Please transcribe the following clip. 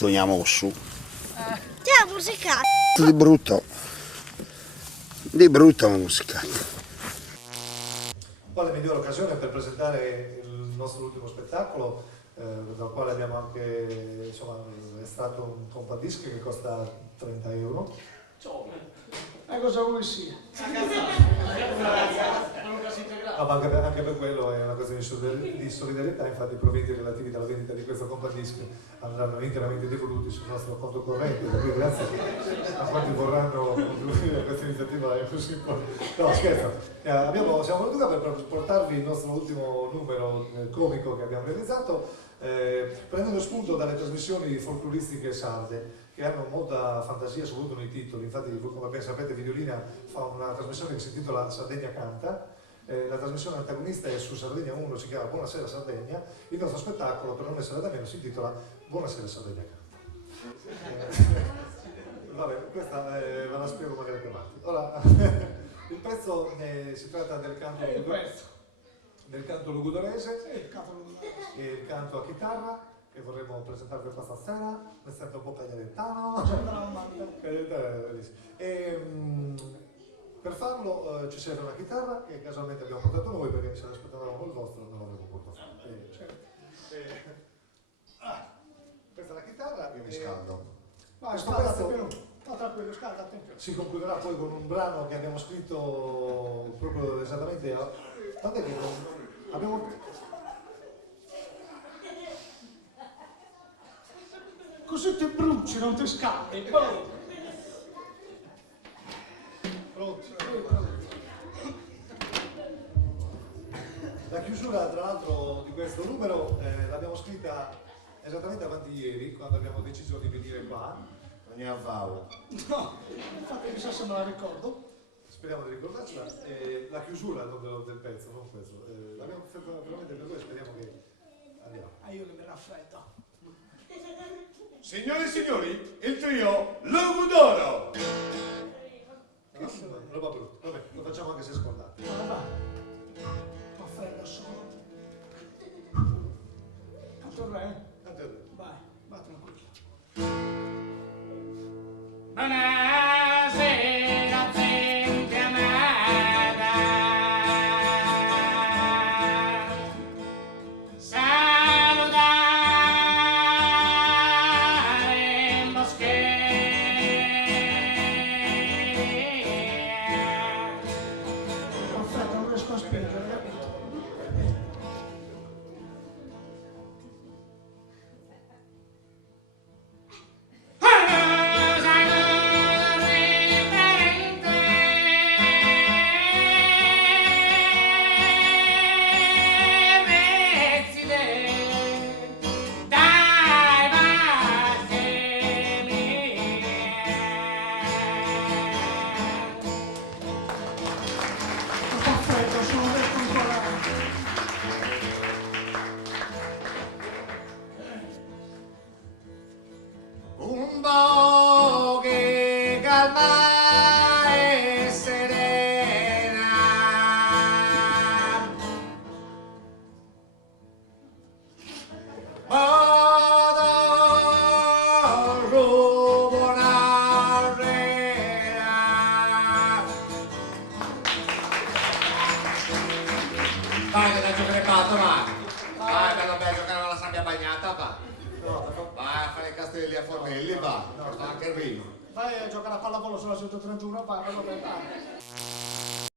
Sogniamo su. Ciao, musicato. Di brutto musicato. Quale migliore occasione per presentare il nostro ultimo spettacolo, dal quale abbiamo anche estratto un compact disc che costa 30 euro. Cosa vuoi sia? Ma anche per quello è una questione di solidarietà, infatti i profitti relativi alla vendita di questo compact disc andranno interamente devoluti sul nostro conto corrente, per cui grazie a quanti vorranno contribuire a questa iniziativa è così importante. No, scherzo, siamo venuti qua per portarvi il nostro ultimo numero comico che abbiamo realizzato, prendendo spunto dalle trasmissioni folcloristiche sarde, che hanno molta fantasia soprattutto nei titoli. Infatti, come ben sapete, Videolina fa una trasmissione che si intitola Sardegna Canta. La trasmissione antagonista è su Sardegna 1, si chiama Buonasera Sardegna. Il nostro spettacolo, per non essere da meno, si intitola Buonasera Sardegna Canta. Vabbè, questa ve la spiego magari più avanti. Ora, il pezzo si tratta del canto lugudorese, che è il canto a chitarra, che vorremmo presentarvi questa sera, essendo un po' cagliarettano. Per farlo ci serve una chitarra che casualmente abbiamo portato noi, perché se aspettavamo il vostro non l'avremmo portato. Questa è la chitarra. Io mi scaldo. Questo pezzo Tranquillo, scaldati. si concluderà poi con un brano che abbiamo scritto proprio esattamente a... Tant'è che abbiamo... Così ti bruci, non ti scaldi. Pronti? La chiusura, tra l'altro, di questo numero l'abbiamo scritta esattamente avanti ieri, quando abbiamo deciso di venire qua. Non ne avvavo. No, infatti chissà se me la ricordo. Speriamo di ricordarcela. La chiusura del pezzo, non questo. L'abbiamo fatto veramente per voi, speriamo che andiamo. Io che mi raffreddo. Signore e signori, il trio Lugudoro! No, roba brutta. Vabbè, lo facciamo anche se scordato. Va freddo solo. Tanto il re? Vai, va tranquillo. Buonasera gente amata, salutare in moschea. Perfetto, non riesco a spingere, capito? Perfetto, sono riesco ancora. Un po' che calma e serena. Vado rubo una sera. Vai che da giocare patto, va. Vai, bello giocare alla sabbia bagnata, va. Vai a fare i castelli a Fornelli, va. Costa anche il vino. Vai a giocare a pallavolo sulla 131, vai, vai a